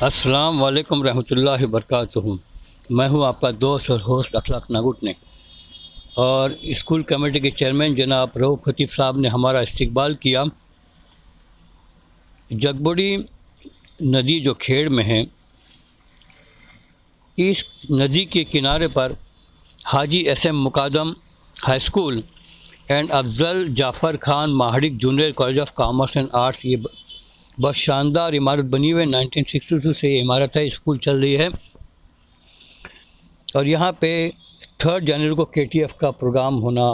अस्सलाम वालेकुम रहमतुल्लाहि वबरकातुहू। मैं हूं आपका दोस्त और होस्ट अखलाक नागुटने और स्कूल कमेटी के चेयरमैन जनाब रऊफ़ खतीब साहब ने हमारा इस्तकबाल किया। जगबुड़ी नदी जो खेड़ में है, इस नदी के किनारे पर Haji SM Mukadam high school and Afzal Jafar Khan माहरिक junior college of commerce and arts, ये बस शानदार इमारत बनी हुई है। 1962 से ये इमारत है, स्कूल चल रही है। और यहाँ पे 3 जनवरी को KTF का प्रोग्राम होना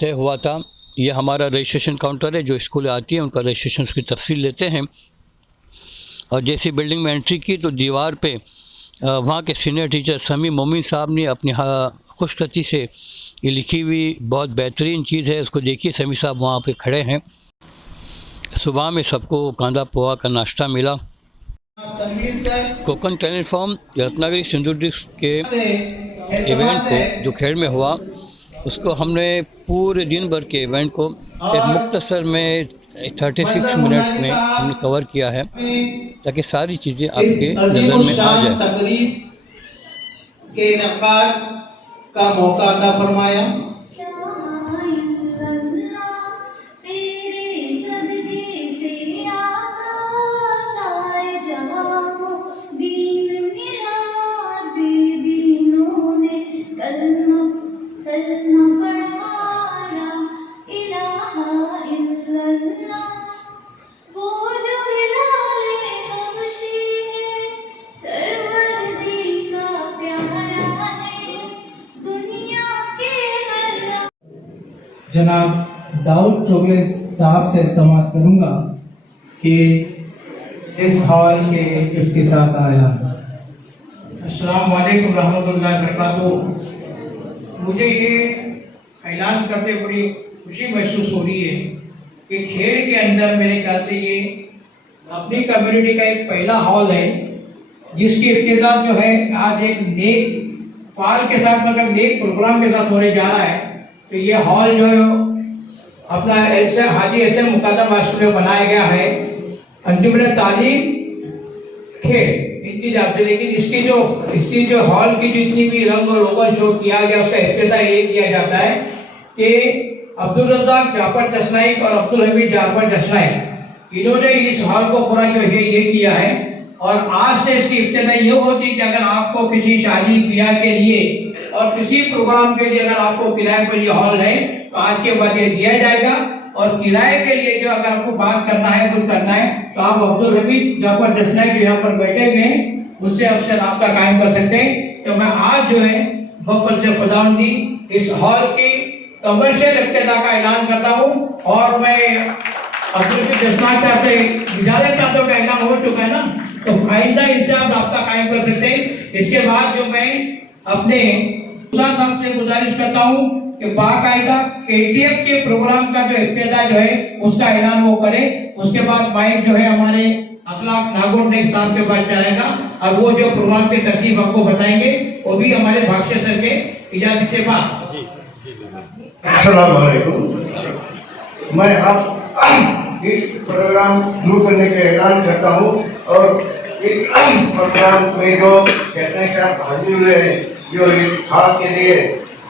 तय हुआ था। ये हमारा रजिस्ट्रेशन काउंटर है, जो स्कूल आती है उनका रजिस्ट्रेशन की तफसील लेते हैं। और जैसी बिल्डिंग में एंट्री की तो दीवार पे वहाँ के सीनियर टीचर समी मोमिन साहब ने अपनी खुशखती से ये लिखी हुई बहुत बेहतरीन चीज़ है, उसको देखिए। समी साहब वहाँ पे खड़े हैं। सुबह में सबको कांदा पोहा का नाश्ता मिला। Konkan tennis form Ratnagiri Sindhu district के इवेंट को जो खेड़ में हुआ, उसको हमने पूरे दिन भर के इवेंट को एक मुख्तसर में 36 मिनट में हमने कवर किया है, ताकि सारी चीज़ें आपके नज़र में आ जाए। के इनकाद का मौका अता फरमाया। जनाब दाऊद चोगले साहब से इल्तमास करूंगा कि इस हॉल के इफ्तिताह का ऐलान। अस्सलाम वालेकुम रहमतुल्लाहि वबरकातुहू। मुझे ये ऐलान करते बड़ी खुशी महसूस हो रही है कि खेड़ के अंदर मेरे ख्याल से ये अपनी कम्युनिटी का एक पहला हॉल है, जिसकी इब्तिदा जो है आज एक नेक फाल के साथ, मतलब नेक प्रोग्राम के साथ होने जा रहा है। तो ये हॉल जो है अपना हाजी एसएम मुकादम हाई में बनाया गया है। अंजुमन तालीम खेड़ इनकी जाते, लेकिन इसकी जो हॉल की जितनी भी रंग और रोगन शो किया गया, उसका इफ्तिताह ये किया जाता है कि अब्दुल रज़ाक जाफर जसनाइक और अब्दुल हमीद जाफर जसनाइक, इन्होंने इस हॉल को पूरा जो है ये किया है। और आज से इसकी इब्तिदा ये होती है कि अगर आपको किसी शादी ब्याह के लिए और किसी प्रोग्राम के लिए अगर आपको किराए पर ये हॉल है, तो आज के बाद ये दिया जाएगा। और किराए के लिए जो अगर आपको बात करना है, कुछ करना है, तो आप अब्दुल हमीद जाफर जसनाइक जो यहाँ पर बैठे हुए हैं, उससे आपसे रब्ता कायम कर सकते हैं। तो मैं आज जो है बफज़ल खुदावंदी इस हॉल की कमर्शियल इफ्तिताह का ऐलान करता हूँ। और मैं अब्दुल हमीद जसनाइक साहब से इजाजत चाहता हूँ, ऐलान हो चुका है ना, तो आइंदा इससे आप रब्ता कायम कर सकते हैं। इसके बाद जो मैं अपने साहब से गुजारिश करता हूँ कि बाकायदा KTF के प्रोग्राम का जो इब्तिदा जो है उसका ऐलान वो करे। उसके बाद माइक जो है हमारे अखलाक नागुटने साहब के पास चलेगा और वो जो प्रोग्राम की तरतीब आपको बताएंगे, वो भी हमारे भाष्य सर के इजाजत के बाद। अस्सलाम वालेकुम। मैं आप इस प्रोग्राम शुरू करने का ऐलान करता हूँ। और इस प्रोग्राम में जो कहते साहब हाजिर हुए हैं, जो इस खास के लिए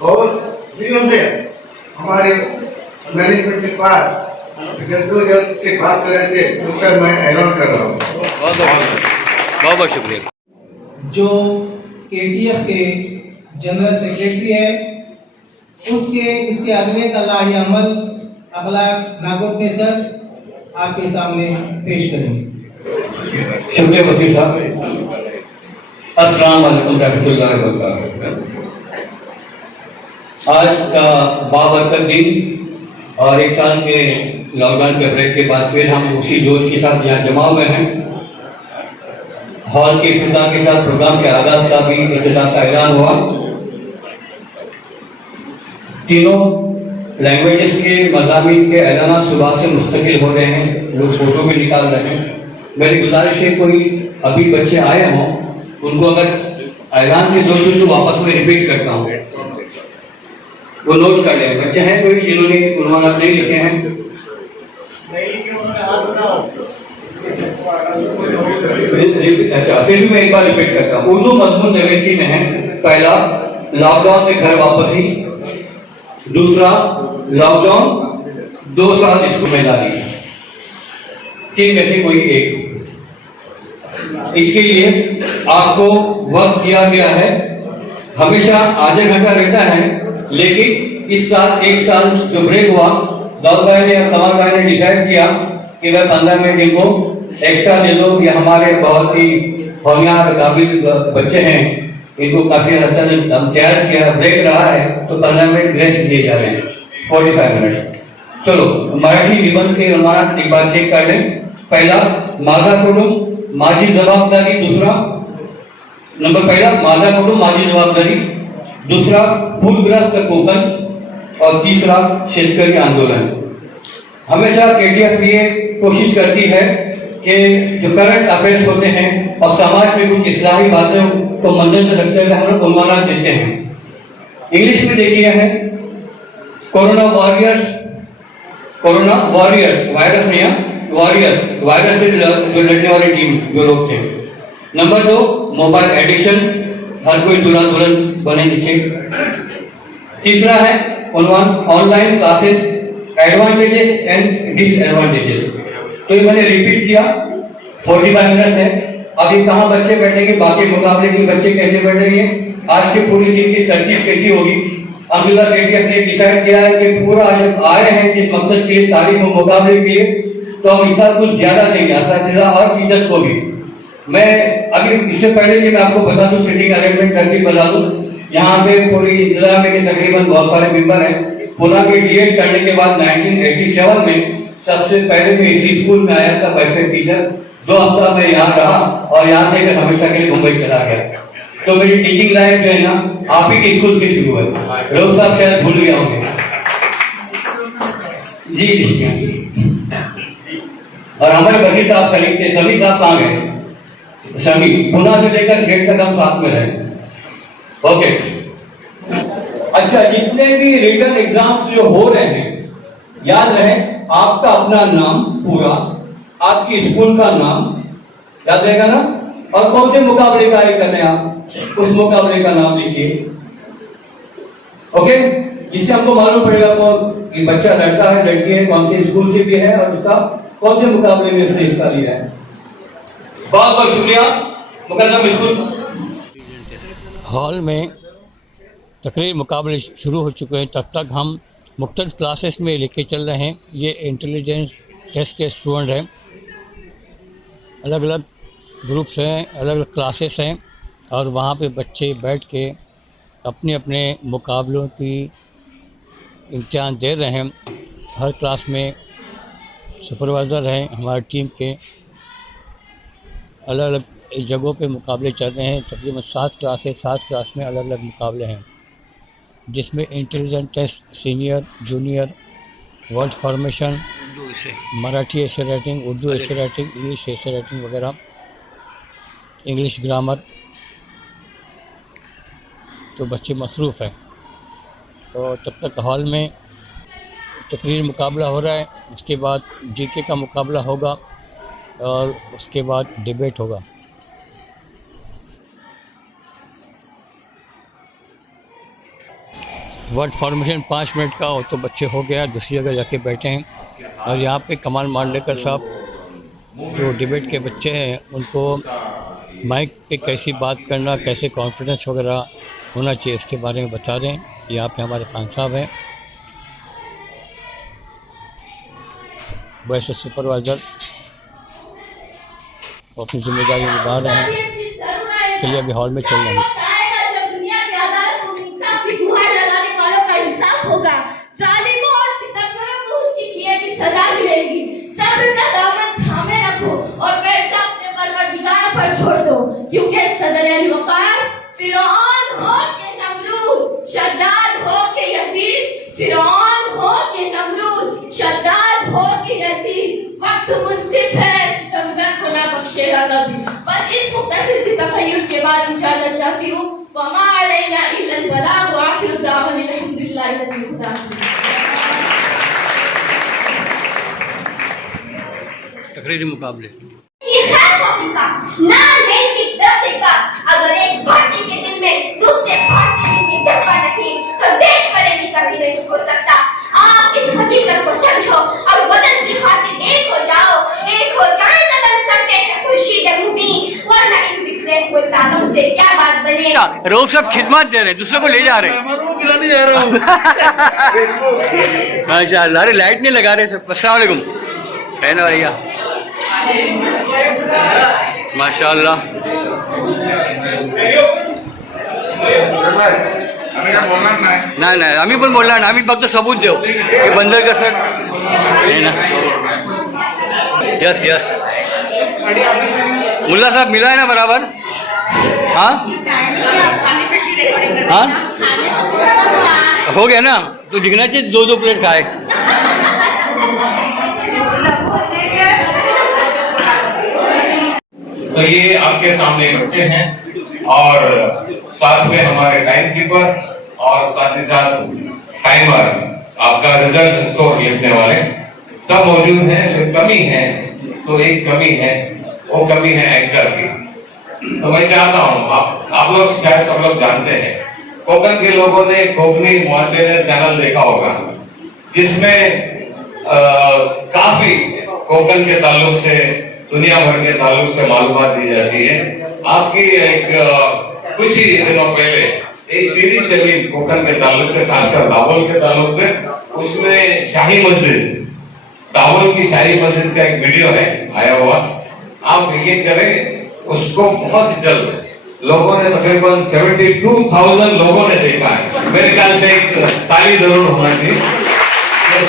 बहुत दिनों से हमारे मैनेजमेंट के पास जल्द से बात कर रहे थे, उसका मैं ऐलान कर रहा हूँ। बहुत बहुत शुक्रिया। जो KTF के जनरल सेक्रेटरी है, इसके अगले का लाही अमल अखलाक नागुटने सर आपके सामने पेश करेंगे। शुक्रिया वसीर साहब। अस्सलाम वालेकुम रहमतुल्लाहि व बरकातुहू। आज का बाबरकत दिन और एक साल के लॉकडाउन के ब्रेक के बाद फिर हम उसी जोश के साथ यहाँ जमा हुए हैं। हॉल के इफ्तिताह के साथ प्रोग्राम के आगाज का भी इफ्तिताह का ऐलान हुआ। तीनों लैंग्वेजेस के मज़ामीन के ऐलान सुबह से मुस्तकिल हो रहे हैं, लोग फोटो भी निकाल रहे हैं। मेरी गुजारिश है कोई अभी बच्चे आए हों, उनको अगर ऐलान के 2 दिन वापस में रिपीट करता हूँ, वो नोट कर लें। बच्चे हैं कोई जिन्होंने उन्होंने नहीं लिखे हैं? अच्छा, फिर भी मैं एक बार रिपीट करता हूँ। उर्दू मजमून नवेसी में है, पहला लॉकडाउन में घर वापसी, दूसरा लॉकडाउन 2 साल स्कूल में जारी, 3 में से कोई एक। इसके लिए आपको वक्त दिया गया है, हमेशा आधे घंटा रहता है, लेकिन इस साल 1 साल जो ब्रेक हुआ, दाऊद भाई ने और कमर भाई ने डिसाइड किया कि वह 15 मिनट इनको एक्स्ट्रा दे दो। ये हमारे बहुत ही होनहार काबिल बच्चे हैं, इनको काफी अच्छा हम तैयार किया, ब्रेक रहा है तो 15 मिनट ग्रेस दिए जा रहे हैं, 45 मिनट। चलो मराठी निबंध के रमाना एक बार चेक कर लें। पहला माझा कुटुंब माझी जबाबदारी, दूसरा नंबर पहला माझा कुटुंब माझी जबाबदारी, दूसरा पूरग्रस्त कोकण और तीसरा शेतकरी आंदोलन। हमेशा केटीएफ ये कोशिश करती है कि जो करंट अफेयर्स होते हैं और समाज में कुछ इस्लाही बातों को मद्देनजर रखते हुए हम लोग उन्माना देते हैं। इंग्लिश में देखिए है कोरोना वॉरियर्स, वायरस नहीं है, वॉरियर्स, वायरस से जो लड़ने वाली टीम जो लोग थे। नंबर 2 मोबाइल एडिक्शन, हर कोई दुल्हन बने नीचे। तीसरा है उन्वान online classes, advantages and disadvantages. तो ये मैंने रिपीट किया, 45 मिनट्स है। अभी कहाँ बच्चे बैठेंगे, बाकी मुकाबले के बच्चे कैसे बैठेंगे, आज की पूरी टीम की तरतीब कैसी होगी। अब्दुल्ला केटीएफ ने डिसाइड किया है कि पूरा जब आए हैं जिस मकसद के लिए, तारीफ और मुकाबले के लिए, तो हम इस साल कुछ ज्यादा देंगे असातिज़ा और टीचर्स को भी। मैं अगर इससे पहले कि मैं आपको बता दूं, सिटिंग अरेंजमेंट करके बता दूं, यहाँ पे पूरी जिला में के तकरीबन बहुत सारे मेंबर हैं। पुणे के डीएड करने के बाद 1987 में सबसे पहले मैं इसी स्कूल में आया था वैसे टीचर। 2 हफ्ता मैं यहाँ रहा और यहाँ से फिर हमेशा के लिए मुंबई चला गया। तो मेरी टीचिंग लाइफ जो है ना, आप ही के स्कूल से शुरू है। रोज साहब शायद भूल गया होंगे। जी जी। और हमारे बशीर साहब करीब थे, सभी साहब कहाँ गए? सभी पुणे से लेकर गेट तक हम साथ में रहे। ओके। अच्छा, जितने भी रिटन एग्जाम्स जो हो रहे हैं, याद रहे आपका अपना नाम पूरा, आपकी स्कूल का नाम याद रहेगा ना, और कौन से मुकाबले का कर रहे हैं आप, उस मुकाबले का नाम लिखिए। ओके, इससे हमको मालूम पड़ेगा कौन बच्चा लड़का है लड़की है, कौन से स्कूल से भी है और उसका कौन से मुकाबले में उसने हिस्सा लिया है। बहुत बहुत शुक्रिया। मुकद्दम स्कूल हॉल में तकरीर मुकाबले शुरू हो चुके हैं, तब तक हम मुख्तलिफ क्लासेस में लेके चल रहे हैं। ये इंटेलिजेंस टेस्ट के स्टूडेंट हैं, अलग अलग ग्रुप्स हैं, अलग अलग क्लासेस हैं, और वहाँ पे बच्चे बैठ के अपने अपने मुकाबलों की इम्तिहान दे रहे हैं। हर क्लास में सुपरवाइज़र हैं हमारी टीम के, अलग अलग जगहों पे मुकाबले चल रहे हैं। तकरीबन 7 क्लास है, 7 क्लास में अलग अलग मुकाबले हैं, जिसमें intelligence test, senior, junior, word formation, Marathi essay writing, Urdu essay writing, English essay writing वगैरह, इंग्लिश ग्रामर। तो बच्चे मसरूफ़ हैं। तो तब तक हॉल में तकरीर मुकाबला हो रहा है, उसके बाद जीके का मुकाबला होगा और उसके बाद डिबेट होगा। वर्ड फॉर्मेशन 5 मिनट का हो तो बच्चे हो गया, दूसरी जगह जाके बैठे हैं। और यहाँ पे कमाल मांडलेकर साहब जो डिबेट के बच्चे हैं, उनको माइक पे कैसी बात करना, कैसे कॉन्फिडेंस वगैरह होना चाहिए, इसके बारे में बता रहे हैं। यहाँ पे हमारे खान साहब हैं, वैसे सुपरवाइज़र अपनी जिम्मेदारी निभा रहे हैं। चलिए अभी हॉल में चल रहे हैं। सजा मिलेगी। सब्र का दामन थामे रखो और फैसला अपने परवरदिगार पर छोड़ दो, क्योंकि सदर अल वकार फिरौन हो के नमरूद, शद्दाद हो के यजीद, फिरौन हो के नमरूद, शद्दाद हो के यजीद। वक्त मुनसिफ है, सितमगर को ना बख्शेगा कभी। बस इस मुख्तसर सी तखय्युल के बाद इजाजत चाहती हूँ। वमा अलैना इल्लल बलाग व आखिरु दावाना अल्हम्दुलिल्लाहि रब्बिल आलमीन। तकरीरी मुकाबले। अगर एक भारतीय के दिल में दूसरे भारतीय की जज्बा नहीं तो देश प्रेमी कभी नहीं हो सकता। आप इस हकीकत को समझो और वतन की खातिर एक हो जाओ। एक हो जाए तो बन सकते हैं खुशी जन्मी, वरना इन बिखरे हुए तारों से क्या बात बने। रोज सब खिदमत दे रहे हैं, दूसरों को ले जा रहे हैं। माशाल्लाह, अरे लाइट नहीं लगा रहे सब। अस्सलाम वालेकुम है ना भैया, माशाल्लाह। नाही नाही, आम्ही पण बोलणार ना, आम्ही फक्त सबूत देऊ हे बंदर कसं आहे ना। यस यस, मुल्ला साहब मिला है ना बराबर? हाँ हाँ, हो गया ना, तो दिखना चाहिए 2-2 प्लेट खाए। तो ये आपके सामने बच्चे हैं और साथ में हमारे टाइम कीपर और साथ ही साथ टाइमर, आपका रिजल्ट स्कोर लिखने वाले सब मौजूद हैं। जो कमी है तो एक कमी है, वो कमी है एंकर की। तो मैं चाहता हूँ आप लोग शायद सब लोग जानते हैं, कोकण के लोगों ने कोकणी मॉनिटर चैनल देखा होगा, जिसमें काफी कोकण के ताल्लुक से, दुनिया भर के ताल्लुक से मालूमात दी जाती है। आपकी एक कुछ ही दिनों पहले एक सीरीज चली कोकण के ताल्लुक से, खासकर दावल के ताल्लुक से, उसमें शाही मस्जिद, दावल की शाही मस्जिद का एक वीडियो है आया हुआ। आप यकीन करें, उसको बहुत जल्द लोगों ने, तकरीबन 72,000 लोगों ने देखा है। मेरे ख्याल से एक ताली जरूर होना चाहिए।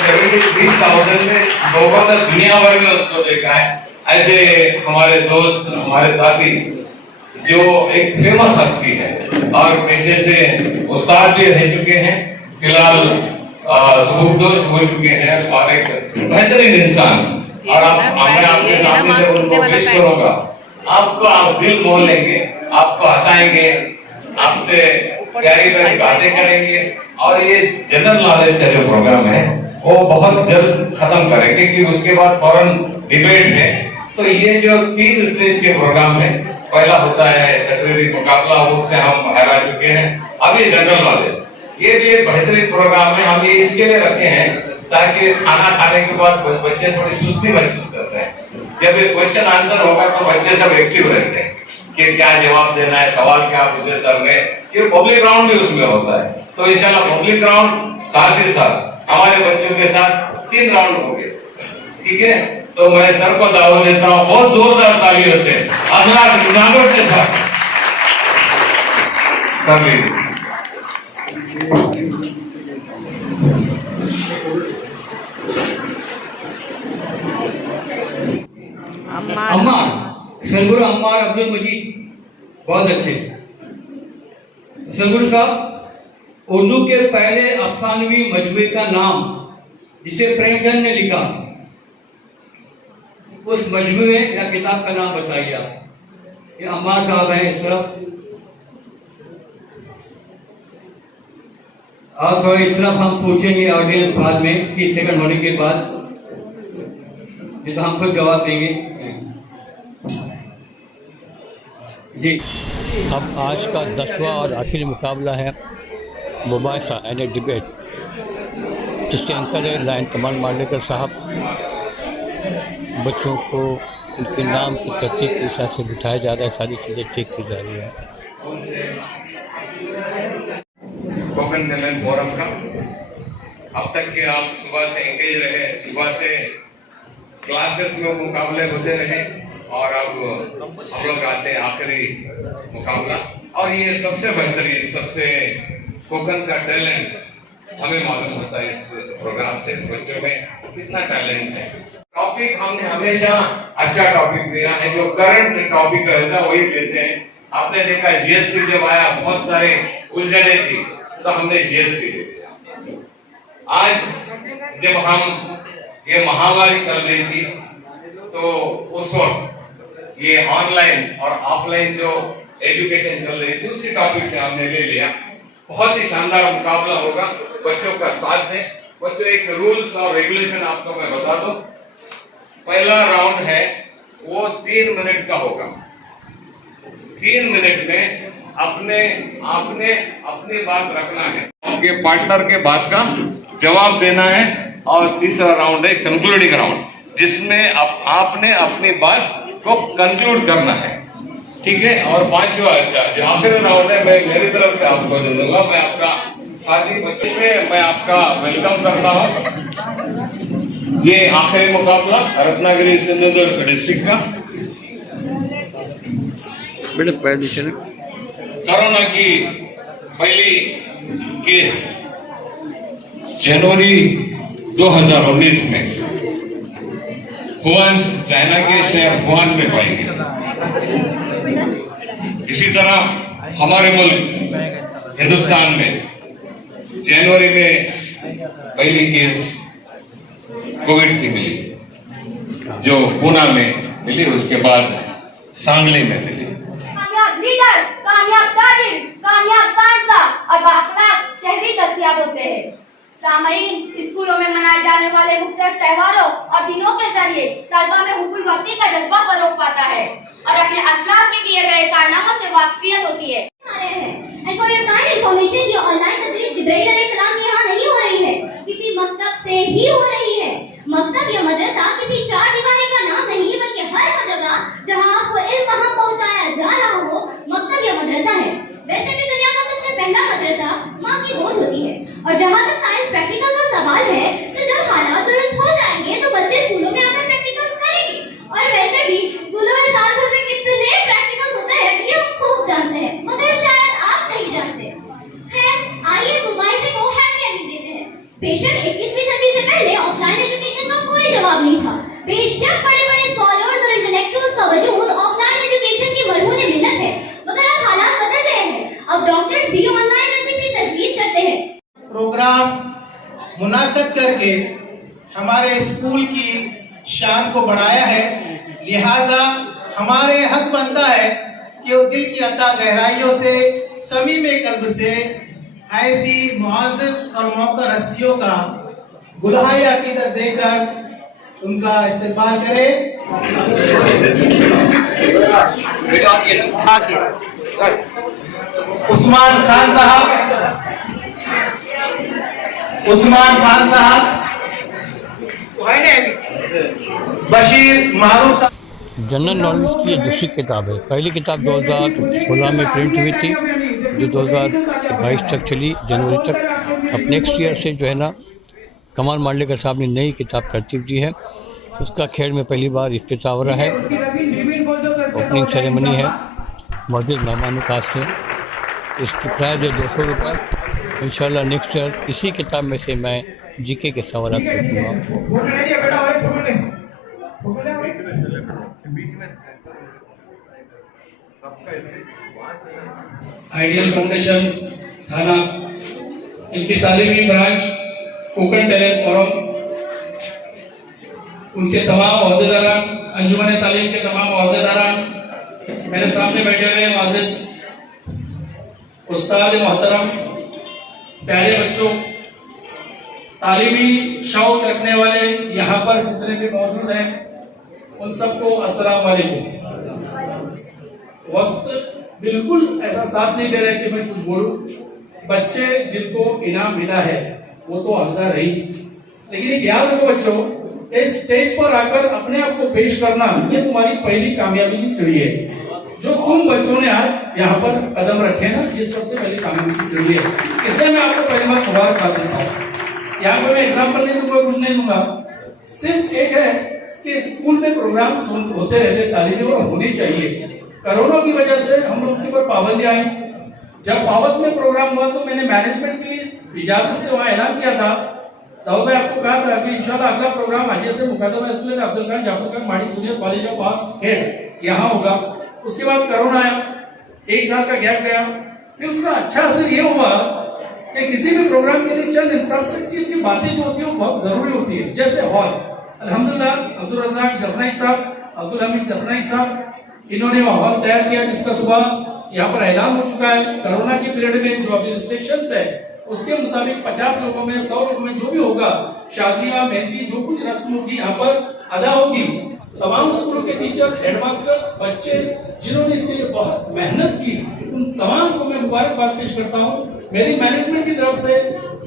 73,000 में लोगों ने दुनिया भर में उसको देखा है। ऐसे हमारे दोस्त, हमारे साथी जो एक फेमस हस्ती है और पेशे से उस्ताद भी रह चुके हैं, फिलहाल सुबुकदोश हो चुके हैं और एक बेहतरीन इंसान, और मैं आपके सामने जब उनको पेश करूंगा, आपको आप दिल मोह लेंगे, आपको हंसाएंगे, आपसे प्यारी प्यारी बातें करेंगे। और ये जनरल नॉलेज का जो प्रोग्राम है वो बहुत जल्द खत्म करेंगे, क्योंकि उसके बाद फौरन डिबेट है। तो ये जो 3 स्टेज के प्रोग्राम है, पहला होता है तकरीरी मुकाबला, उससे हम हरा चुके हैं। अब ये जनरल नॉलेज, ये भी एक बेहतरीन प्रोग्राम है। हम ये इसके लिए रखे हैं ताकि खाना खाने के बाद बच्चे थोड़ी सुस्ती महसूस करते हैं। जब ये क्वेश्चन आंसर होगा तो बच्चे सब एक्टिव रहते हैं कि क्या जवाब देना है, सवाल क्या पूछे सर ने। ये पब्लिक राउंड भी उसमें होता है। तो इंशाल्लाह पब्लिक राउंड साथ ही साथ हमारे बच्चों के साथ 3 राउंड होंगे, ठीक है। तो मैं सर को दावत देता हूँ बहुत जोरदार तालियों से, अल्लाह नागों के साथ सर लीजिए। अम्मार, सरगुरु अम्मार अब्दुल मजीद, बहुत अच्छे। सरगुरु साहब, उर्दू के पहले अफसानवी मजमूए का नाम जिसे प्रेमचंद ने लिखा, उस मजमूए या किताब का नाम बताइए आप। ये अम्मार साहब हैं इस तरफ, और थोड़ा इस तरफ हम पूछेंगे ऑडियंस बाद में, 30 सेकंड होने के बाद, ये तो हम खुद जवाब देंगे जी। अब आज का 10वां और आखिरी मुकाबला है मुबाहिसा यानी डिबेट, जिसके एंकर है लाइन कमाल मालेकर साहब। बच्चों को उनके नाम की तरतीब के हिसाब से बिठाया जा रहा है, सारी चीज़ें चेक की जा रही है। कोकण टैलेंट फोरम का अब तक के आप सुबह से एंगेज रहे, सुबह से क्लासेस में मुकाबले होते रहे, और अब हम लोग आते हैं आखिरी मुकाबला। और ये सबसे बेहतरीन, सबसे कोकण का टैलेंट हमें मालूम होता है इस प्रोग्राम से, इस बच्चों में कितना टैलेंट है। टॉपिक हमने हमेशा अच्छा टॉपिक दिया है, जो करंट टॉपिक रहता है वही देते हैं। आपने देखा जीएसटी जब आया बहुत सारे उलझने थी, तो हमने जीएसटी दे दिया। आज जब हम ये महामारी चल रही थी, तो उस वक्त ये ऑनलाइन और ऑफलाइन जो एजुकेशन चल रही थी, उसी टॉपिक से हमने ले लिया। बहुत ही शानदार मुकाबला होगा, बच्चों का साथ दें। बच्चों, एक रूल्स और रेगुलेशन आपको मैं बता दूं। पहला राउंड है वो 3 मिनट का होगा। 3 मिनट में आपने अपनी बात रखना है, आपके पार्टनर के बात का जवाब देना है। और तीसरा राउंड है कंक्लूडिंग राउंड, जिसमें आपने अपनी बात को कंक्लूड करना है, ठीक है। और पांचवा जो आखिरी राउंड है, मैं मेरी तरफ से आपको दे दूंगा। मैं आपका साथी बच्चों में मैं आपका वेलकम करता हूं। ये आखिरी मुकाबला रत्नागिरी सिंधुदुर्ग डिस्ट्रिक्ट का कोरोना की पहली केस जनवरी 2019 में हुआन, चाइना के शहर हुआन में पाई गई। इसी तरह हमारे मुल्क हिंदुस्तान में जनवरी में पहली केस कोविड की मिली, जो पूना में मिली, उसके बाद सांगली में मिली। कामयाब लीडर, कामयाब ताजिर, कामयाब साइंसदान और बाअखलाक शहरी दस्तयाब होते हैं। सामईन, स्कूलों में मनाए जाने वाले मुख्तलिफ त्योहारों और दिनों के जरिए तलबा में हुब्बुल वतनी का जज्बा फरोग पाता है और अपने असलाफ के किए गए कारनामों से वाकफियत होती है। And for your kind information, ये ऑनलाइन तदरीस जिब्राइल अलैहिस्सलाम के यहाँ नहीं हो रही है, किसी मकतब से ही हो रही है। मकतब या मदरसा किसी चार दीवारी का नाम नहीं, बल्कि हर वो जगह जहाँ आपको इल्म वहाँ पहुँचाया जा रहा हो, मकतब या मदरसा है। वैसे भी दुनिया का सबसे पहला मदरसा माँ की गोद होती है। और जहाँ तक साइंस प्रैक्टिकल का सवाल है, तो जब हालात दुरुस्त हो जाएंगे तो बच्चे स्कूलों में आकर प्रैक्टिकल्स करेंगे। और वैसे भी स्कूलों में साल भर में कितने प्रैक्टिकल्स होते हैं ये हम खूब जानते हैं, मगर शायद आप नहीं जानते। खैर, आइए मुबाइसे को हैप्पी एंडिंग देते हैं। बेशक 21वीं सदी से पहले ऑफलाइन एजुकेशन का कोई जवाब नहीं था। बेशक बड़े-बड़े स्कॉलर्स और इंटेलेक्चुअल्स का वजूद ऑफलाइन एजुकेशन की मरहून मिन्नत है, मगर अब हालात बदल गए हैं। अब डॉक्टर्स भी ऑनलाइन लर्निंग की तजवीज़ करते हैं। प्रोग्राम मुनाकिद करके हमारे स्कूल की शान को बढ़ाया है, लिहाजा हमारे हक बनता है कि वो दिल की अता गहराइयों से समीम कल्ब से ऐसी मुआज़्ज़ज़ और मौक़र हस्तियों का गुलहाई अक़ीदत देकर उनका इस्तक़बाल करें। उस्मान खान साहब, बशीर मारूफ साहब। जनरल नॉलेज की ये दूसरी किताब है। पहली किताब 2016 में प्रिंट हुई थी, जो 2022 तक चली, जनवरी तक। अब नेक्स्ट ईयर से जो है ना, कमाल मांडलेकर साहब ने नई किताब तरतीब दी है। उसका खेल में पहली बार इफ्तिताह है, ओपनिंग सेरेमनी है, मौजूद मेहमान खास से। इसकी प्राइस है 200 रुपये। इंशाल्लाह नेक्स्ट ईयर इसी किताब में से मैं जीके के सवाल पूछूँगा। आइडियल फाउंडेशन थाना, इनकी तालीमी ब्रांच कोकण टैलेंट फोरम, उनके तमाम अहदेदारान, अंजुमन तालीम के तमाम अहदेदारान, मेरे सामने बैठे हुए मुअज़्ज़िज़ उस्ताद मोहतरम, प्यारे बच्चों, तालीमी शौक रखने वाले यहाँ पर जितने भी मौजूद हैं, उन सबको अस्सलाम वालेकुम। वक्त बिल्कुल ऐसा साथ नहीं दे रहा कि मैं कुछ बोलूं। बच्चे जिनको इनाम मिला है वो तो हकदार रही, लेकिन एक याद रखो बच्चों, इस स्टेज पर आकर अपने आप को पेश करना ये तुम्हारी पहली कामयाबी की सीढ़ी है। जो तुम बच्चों ने आज यहाँ पर कदम रखे ना, ये सबसे पहली कामयाबी की सीढ़ी है। इसलिए मैं आपको पहली बार मुबारकबाद देता हूँ। यहाँ पर मैं एग्जाम्पल नहीं दूंगा, कुछ नहीं दूंगा, सिर्फ एक है कि स्कूल में प्रोग्राम होते रहते, तालीमी और होनी चाहिए। कोरोना की वजह से हम लोग के ऊपर पाबंदियां आई। जब वापस में प्रोग्राम हुआ तो मैंने मैनेजमेंट की इजाजत से वहाँ ऐलान किया था, दाऊद भाई आपको कहा था कि इंशाल्लाह अगला प्रोग्राम हाजिया से मुकदमा स्कूल अब्दुल खान जाफर खान माड़ी जूनियर कॉलेज ऑफ आर्ट्स है यहाँ होगा। उसके बाद कोरोना आया, 1 साल का गैप गया। फिर उसका अच्छा असर ये हुआ कि किसी भी प्रोग्राम के लिए चंद इंफ्रास्ट्रक्चर की बातें जो होती है वो बहुत जरूरी होती है, जैसे हॉल। अल्हम्दुलिल्लाह अब्दुल रज़ाक जसनाइक साहब, अब्दुल हमीद जसनाइक साहब, इन्होंने हॉल तैयार किया, जिसका सुबह यहाँ पर ऐलान हो चुका है। कोरोना के पीरियड में जो अभी रिस्ट्रिक्शंस है उसके मुताबिक 50 लोगों में 100 लोगों में जो भी होगा, शादियां, मेहंदी, जो कुछ रस्म होगी यहाँ पर अदा होगी। तमाम स्कूलों के टीचर्स, हेडमास्टर्स, बच्चे जिन्होंने इसके लिए बहुत मेहनत की, उन तमाम को मैं मुबारकबाद पेश करता हूँ। मेरी मैनेजमेंट की तरफ से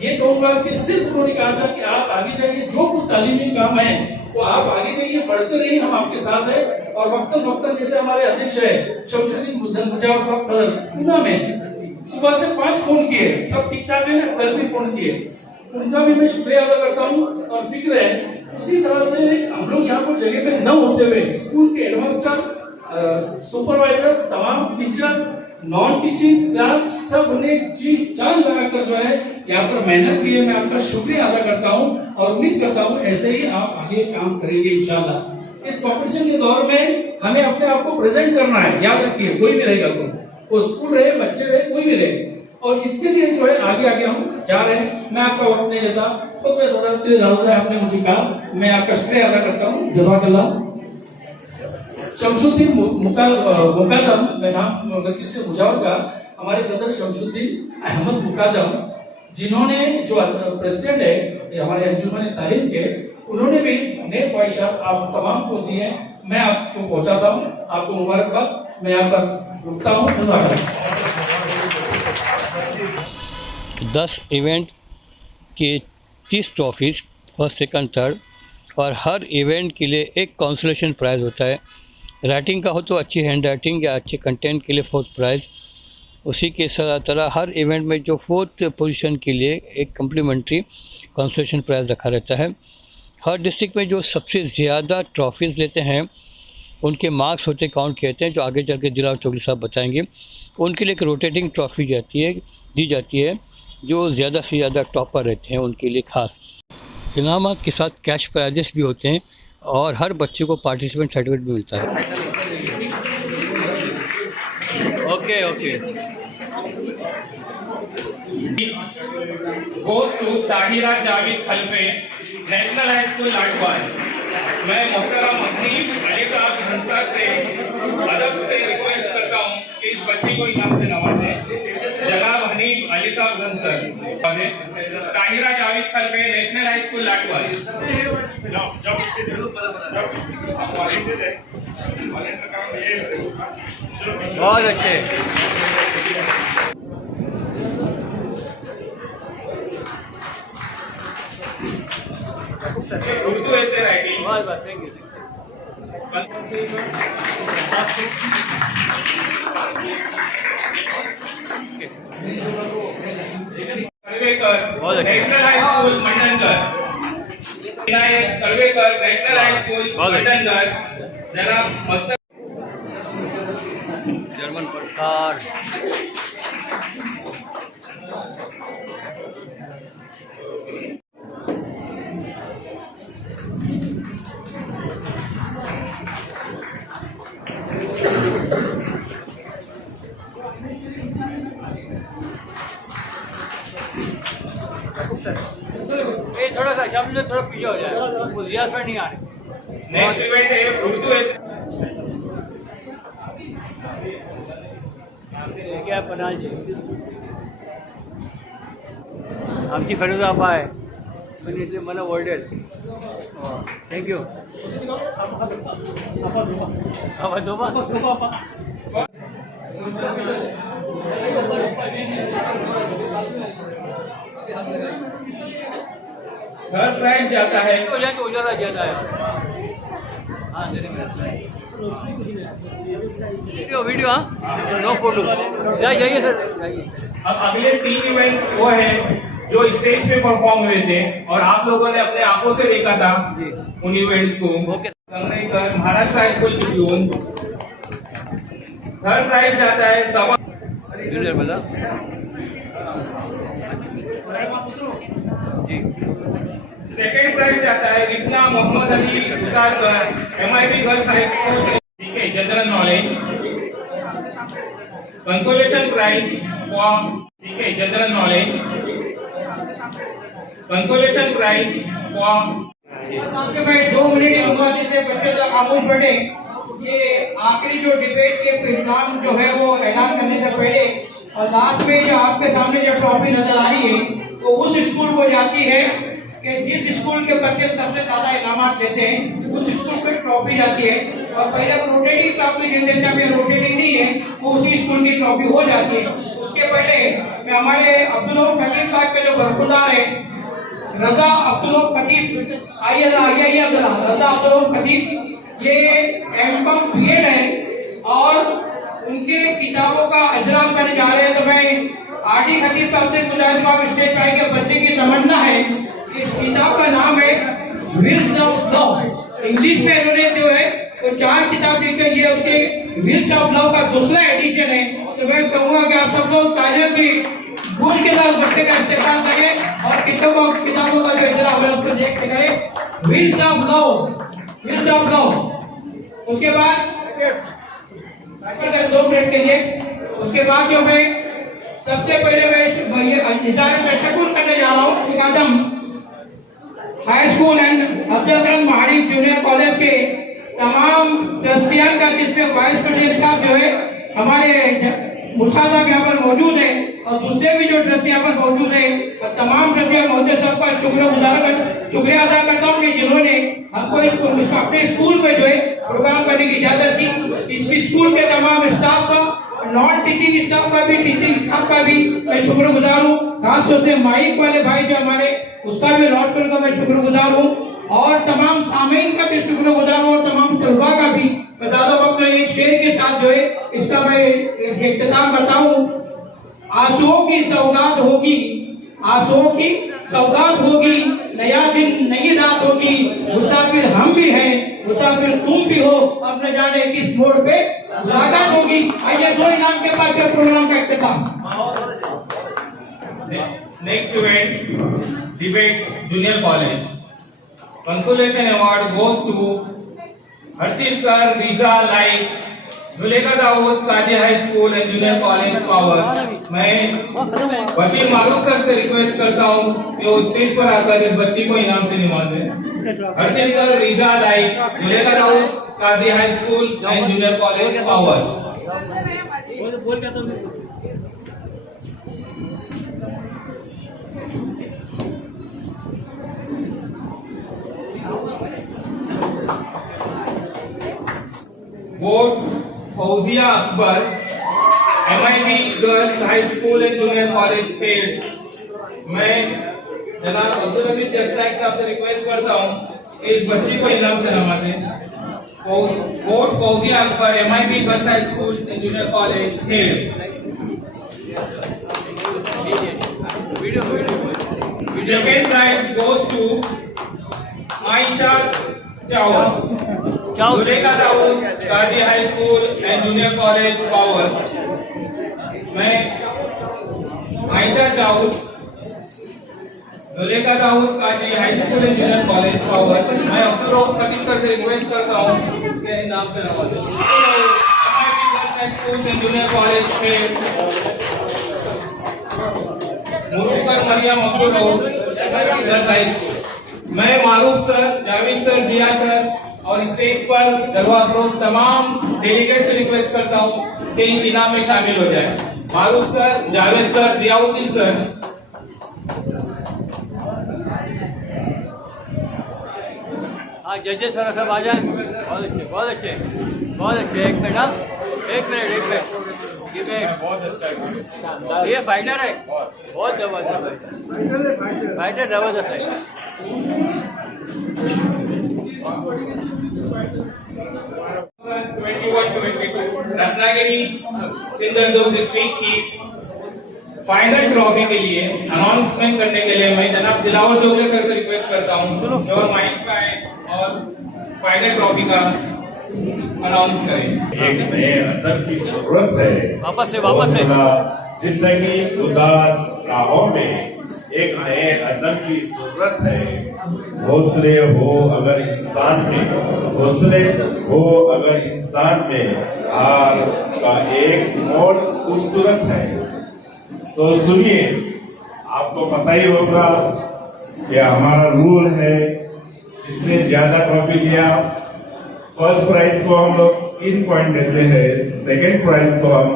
ये कहूंगा कि सिर्फ उन्होंने कहा था कि आप आगे जाइए, जो कुछ तालीमी काम है वो आप आगे जाइए, बढ़ते रहिए, हम आपके साथ हैं। और वक्तन वक्तन जैसे हमारे अध्यक्ष है शमशुद्दीन मुजावर साहब सदर, पूना में सुबह से 5 फोन किए, सब ठीक ठाक है ना, कल भी फोन किए, उनका भी मैं शुक्रिया अदा करता हूँ। और फिक्र है उसी तरह से हम लोग यहाँ पर जगह पे न होते हुए स्कूल के हेडमास्टर, सुपरवाइजर, तमाम टीचर, नॉन टीचिंग क्लास, सब ने जी जान लगाकर जो है यहाँ पर मेहनत की है। मैं आपका शुक्रिया अदा करता हूँ और उम्मीद करता हूँ ऐसे ही आप आगे काम करेंगे इंशाल्लाह। इस कॉम्पिटिशन के दौर में हमें अपने आप को प्रेजेंट करना है, याद रखिए, कोई भी रहेगा तो, वो स्कूल रहे, बच्चे रहे, कोई भी रहे, और इसके लिए जो है आगे आगे हम जा रहे हैं। मैं आपका वक्त नहीं लेता, खुद में सदर आपने मुझे कहा, मैं आपका शुक्रिया अदा करता हूँ। जज़ाकल्लाह। शमशुद्दीन मुकादम, मैं नाम गलती से मुजावर का, हमारे सदर शमशुद्दीन अहमद मुकादम, जिन्होंने जो प्रेसिडेंट है हमारे अंजुमन तालीम के, उन्होंने भी नए ख्वाहिशात आप तमाम को दी हैं, मैं आपको पहुंचाता हूँ, आपको मुबारकबाद। मैं यहाँ पर रुकता हूँ। 10 इवेंट के 30 ट्रॉफीज, फर्स्ट, सेकंड, थर्ड, और हर इवेंट के लिए एक कंसोलेशन प्राइज़ होता है। राइटिंग का हो तो अच्छी हैंड राइटिंग या अच्छे कंटेंट के लिए 4th प्राइज़। उसी के तरह हर इवेंट में जो 4th पोजीशन के लिए एक कम्प्लीमेंट्री कंसोलेशन प्राइज़ रखा रहता है। हर डिस्ट्रिक्ट में जो सबसे ज़्यादा ट्रॉफीज़ लेते हैं उनके मार्क्स होते काउंट किए जाते हैं, जो आगे चल के जिला चौधरी साहब बताएंगे। उनके लिए एक रोटेटिंग ट्रॉफी दी जाती है, जो ज़्यादा से ज़्यादा टॉपर रहते हैं उनके लिए खास। इनामात के साथ कैश प्राइजेस भी होते हैं और हर बच्चे को पार्टिसिपेंट सर्टिफिकेट भी मिलता है। Okay goes to Tahira Javed Khalfe, national high school Ladwal. मैं मोहतरम हनीफ अली साहब हंसा से अदब से रिक्वेस्ट करता हूँ कि इस बच्ची को इनाम से नवाजें। जनाब हनीफ अली साहब Hansar, Tahira Javed Khalfe, national high school Ladwal. बहुत अच्छे। उर्दू ऐसे writing. Thank you. National high school Mandangad, Vinayak Talwekar, national high school Mandangad. जनाब मस्तक जर्मन पत्रकार। थोड़ा सा जब से थोड़ा पीछे हो जाए, वो रियाज में नहीं आ रहे। नेक्स्ट इवेंट है उर्दू ऐसे। क्या पनाल जी, आमची खरेदी आप आहे पण इथे मला ओरडेल। Thank you. थर्ड प्राइज जाता है उजाला जाता है। हाँ वीडियो हाँ, नो फोटो। जाइए सर, जाइए। अब अगले 3 इवेंट्स वो है जो स्टेज पे परफॉर्म हुए थे और आप लोगों ने अपने आंखों से देखा था उन इवेंट्स को। गंगरेकर, महाराष्ट्र हाई स्कूल ट्रिब्यून। थर्ड प्राइज जाता है सवा। सेकेंड प्राइज जाता है रिपना मोहम्मद अली उतारकर, MIP गर्ल्स हाई स्कूल, ठीक है, general knowledge. Consolation prize for, ठीक है, general knowledge. Consolation prize for. मैं 2 मिनट ही लूंगा जिससे बच्चे लोग खामोश बैठे। ये आखिरी जो डिबेट के परिणाम जो है वो ऐलान करने से पहले और लास्ट में जो आपके सामने जो ट्रॉफी नजर आ रही है वो उस स्कूल को जाती है कि जिस स्कूल के बच्चे सबसे ज्यादा इनामात लेते हैं उस स्कूल को ट्रॉफी जाती है। और पहले रोटेटिंग ट्रॉफी देते थे, अब ये रोटेटिंग नहीं है, वो उसी स्कूल की ट्रॉफी हो जाती है। उसके पहले मैं हमारे अब्दुल खतीब साहब के जो बरखुरदार है रजा अब्दुल खतीब, आइए रजा अब्दुल खतीब, ये एम.कॉम B.Ed है और उनके किताबों का एहतराम करने जा रहे हैं। तो मैं आर.डी. खतीब साहब से गुजारिश आप स्टेज पे के बच्चे की तमन्ना है, इस किताब का नाम है व्हील्स ऑफ लव। इंग्लिश में इन्होंने जो है वो 4 किताब लिखी है, ये उसके व्हील्स ऑफ लव का दूसरा एडिशन है। तो मैं कहूँगा कि आप सब लोग तालियों की गूंज के साथ बच्चे का इस्तेमाल करें और किताबों का जो एहतराम है उसको देख के करें। Wheels of love, wheels of love. उसके बाद 2 मिनट के लिए, उसके बाद जो मैं सबसे पहले मैं ये इजारे में शकूर करने जा रहा हूँ Adam high school and Abdul Kalam महारिफ जूनियर कॉलेज के तमाम ट्रस्टियान का, जिसमें वाइस प्रेसिडेंट साहब जो है हमारे मुर्शा साहब यहाँ पर मौजूद है और दूसरे भी जो ट्रस्टी यहाँ पर मौजूद है और तमाम ट्रस्टियान मौजूद सबका शुक्रिया अदा करता हूँ कि जिन्होंने हमको इस अपने स्कूल में जो है प्रोग्राम करने की इजाजत दी। इस स्कूल के तमाम स्टाफ का, नॉन टीचिंग स्टाफ का भी, टीचिंग स्टाफ का भी मैं शुक्रगुजार हूँ। खासतौर से माइक वाले भाई जो हमारे, उसका भी लाउडस्पीकर का मैं शुक्रगुजार हूँ और तमाम सामीन का भी शुक्रगुजार हूँ और तमाम तलबा का भी। मैं ज़्यादा वक्त एक शेर के साथ जो है इसका मैं इख्तिताम करता हूँ। आंसुओं की सौगात होगी, आंसुओं की सौगात होगी, नया दिन नई रात होगी, मुसाफिर हम भी हैं, मुसाफिर तुम भी हो, अब न जाने किस मोड़ पे मुलाकात होगी। आइए 2 इनाम के बाद के प्रोग्राम का इख्तिताम। Next event, debate junior college. Consolation award goes to Hartirkar Riza Light, Zulekha Daud, Kazi high school and junior college power. मैं बशीर मारूफ सर से रिक्वेस्ट करता हूँ कि वो स्टेज पर आकर इस बच्ची को इनाम से निवाजें। हरचिंदर रिजा लाइट, Zulekha Daud, Kazi high school and junior college पावर। वोट Fauzia Akbar, MIB girls high school and junior college पेड। मैं जनाब अब्दुल हमीद जस्टाक साहब से रिक्वेस्ट करता हूँ कि इस बच्ची को इनाम से नवाजें। वोट Fauzia Akbar, MIB girls high school and junior college पेड। Second prize goes to Ayesha Chaus, Zulekha Daud, Kazi high school and junior college power. मैं Ayesha Chaus, Zulekha Daud, Kazi high school and junior college power. मैं अब्दुल खतीब सर से रिक्वेस्ट करता हूँ कि नाम से नवाजें। High school and junior college पे मुरुकर मरियम अब्दुल हाई स्कूल। मैं मारूफ सर, जावेद सर, जिया सर और स्टेज पर जलवा अफरोज तमाम डेलीगेट से रिक्वेस्ट करता हूँ कि इस इनाम में शामिल हो जाए। Maroof sir, Javed sir, Ziauddin sir. हाँ जजेस सर सब आ जाए। बहुत अच्छे, बहुत अच्छे, बहुत अच्छे। एक मिनट बहुत अच्छा। ये फाइटर है, बहुत जबरदस्त है, फाइटर जबरदस्त है। रत्नागिरी सिंधुदुर्ग डिस्ट्रिक्ट की फाइनल ट्रॉफी के लिए अनाउंसमेंट करने के लिए मैं जनाब दिलावर जोगले सर से रिक्वेस्ट करता हूँ जो माइक पे आए और फाइनल ट्रॉफी का अनाउंस करें। एक नए अजब की जरूरत है। वापस से जिंदगी उदास राहों में एक नए अजब की जरूरत है। हौसले हो अगर इंसान में, हार का एक मोड़ खूबसूरत है। तो सुनिए, आपको पता ही होगा कि हमारा रूल है, जिसने ज्यादा ट्रॉफी लिया फर्स्ट प्राइज को हम लोग 3 पॉइंट देते हैं, सेकेंड प्राइज को हम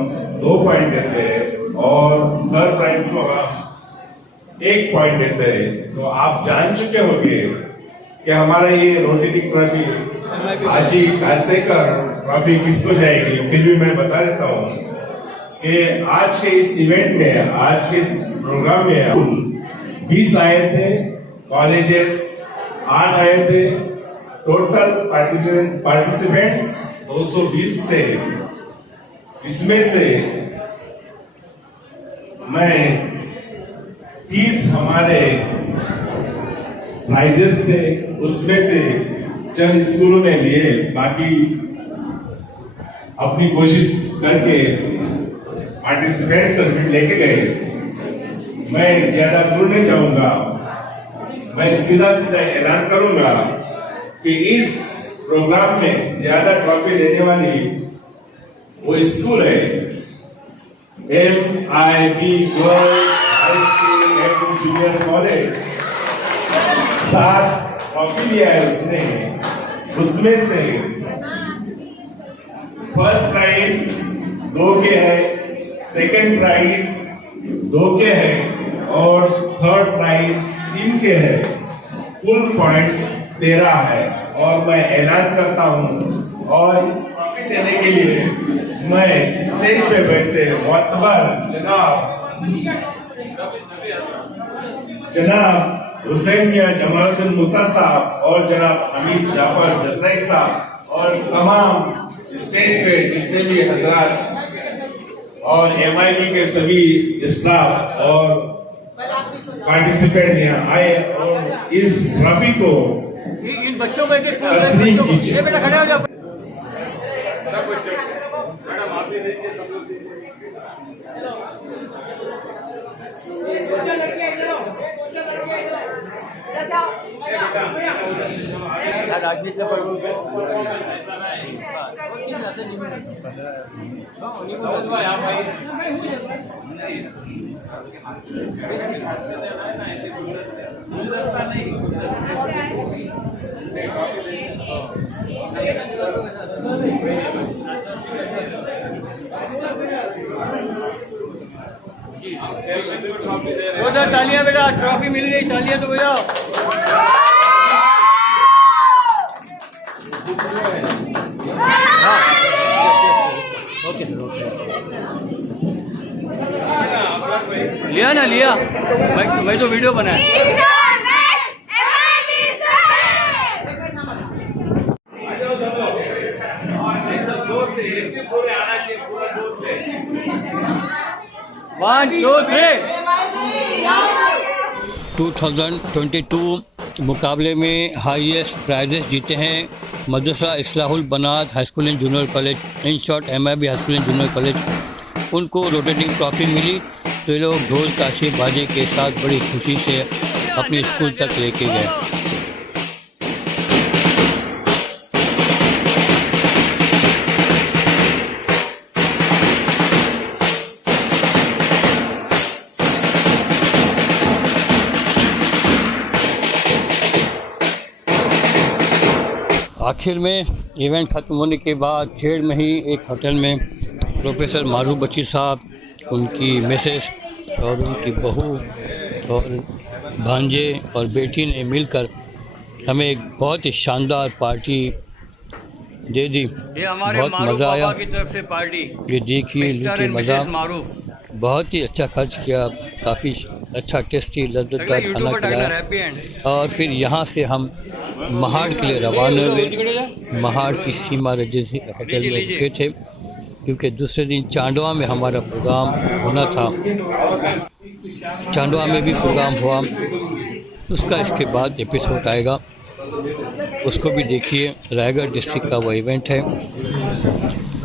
2 पॉइंट देते हैं और थर्ड प्राइज को हम 1 पॉइंट देते हैं। तो आप जान चुके होंगे कि हमारा ये रोटेटिंग ट्रॉफी आज से कर ट्रॉफी किसको जाएगी, फिर भी मैं बता देता हूँ कि आज के इस इवेंट में, आज के इस प्रोग्राम में 20 आए थे, कॉलेजेस 8 आए थे, टोटल पार्टिसिपेंट्स 220 थे। इसमें से मैं 30 हमारे प्राइजेस थे, उसमें से चंद स्कूलों ने लिए, बाकी अपनी कोशिश करके पार्टिसिपेंट सर्टिफिकेट लेके गए। मैं ज्यादा दूर नहीं जाऊंगा, मैं सीधा ऐलान करूंगा कि इस प्रोग्राम में ज्यादा ट्रॉफी लेने वाली वो स्कूल है MIB girls high school and junior college. 7 trophy लिया है उसने, उसमें से फर्स्ट प्राइज 2 के है, सेकंड प्राइज 2 के है और थर्ड प्राइज 3 के है। कुल पॉइंट्स 13 है और मैं ऐलान करता हूं और इस ट्रॉफी देने के लिए मैं स्टेज पे बैठे मोतबर जनाब हुसैन मियां जमालुद्दीन मूसा साहब और जनाब हमीद जाफर जसराई साहब और तमाम स्टेज पे जितने भी हजरात और MIB के सभी स्टाफ और पार्टिसिपेंट यहाँ आए और इस ट्रॉफी को इन बच्चों में तस्लीम कीजिए। खड़े हो जाओ। तालियां बेटा, ट्रॉफी मिल गई, तालियां तो बजाओ। Okay sir, okay. लिया ना लिया, मैं तो वीडियो बनाया। One, two, three. 2022 मुकाबले में हाईएस्ट प्राइजेस जीते हैं मदरसा इस्लाहुल बनात high school and junior college, in short MIB high school and junior college. उनको रोटेटिंग ट्रॉफी मिली तो ये लोग ढोल ताशे बाजे के साथ बड़ी खुशी से अपने स्कूल तक लेके गए। आखिर में इवेंट ख़त्म होने के बाद खेड़ में ही एक होटल में प्रोफेसर मारूफ बशीर साहब, उनकी मिसेस और उनकी बहू और भांजे और बेटी ने मिलकर हमें एक बहुत ही शानदार पार्टी दे दी। ये हमारे बहुत मज़ा आया की तरफ से पार्टी। ये देखिए लुटी मज़ा, मारूफ बहुत ही अच्छा खर्च किया, काफ़ी अच्छा टेस्टी लज्जतदार खाना खिलाया। और फिर यहाँ से हम महाड़ के लिए रवाना हुए। महाड़ की सीमा रेजेंसी होटल में रुके थे क्योंकि दूसरे दिन चांदवा में हमारा प्रोग्राम होना था। चांदवा में भी प्रोग्राम हुआ, उसका इसके बाद एपिसोड आएगा, उसको भी देखिए। रायगढ़ डिस्ट्रिक्ट का वो इवेंट है।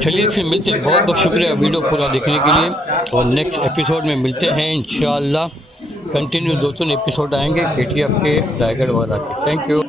चलिए फिर मिलते हैं, बहुत बहुत शुक्रिया वीडियो पूरा देखने के लिए और नेक्स्ट एपिसोड में मिलते हैं इंशाअल्लाह। कंटिन्यू 2-3 एपिसोड आएंगे KTF के रायगढ़ वाला के। Thank you.